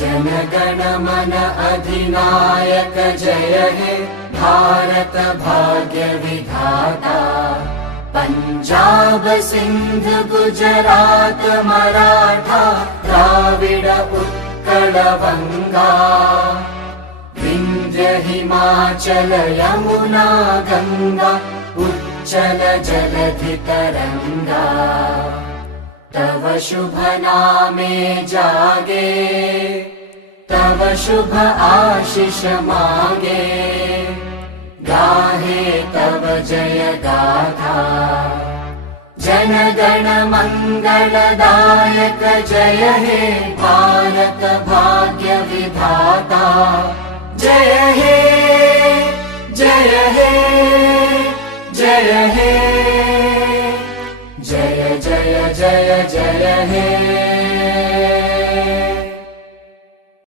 जनगण मन अधिनायक जय हे भारत भाग्य विधाता। पंजाब सिंध गुजरात मराठा द्राविड उत्कल बंगा। विंध्य हिमाचल यमुना गंगा उच्चल जलधि तरंगा। तव शुभ नामे जागे तव शुभ आशीष मागे। गाहे तव जय गाथा जनगण मंगलदायक जय हे भारत भाग्य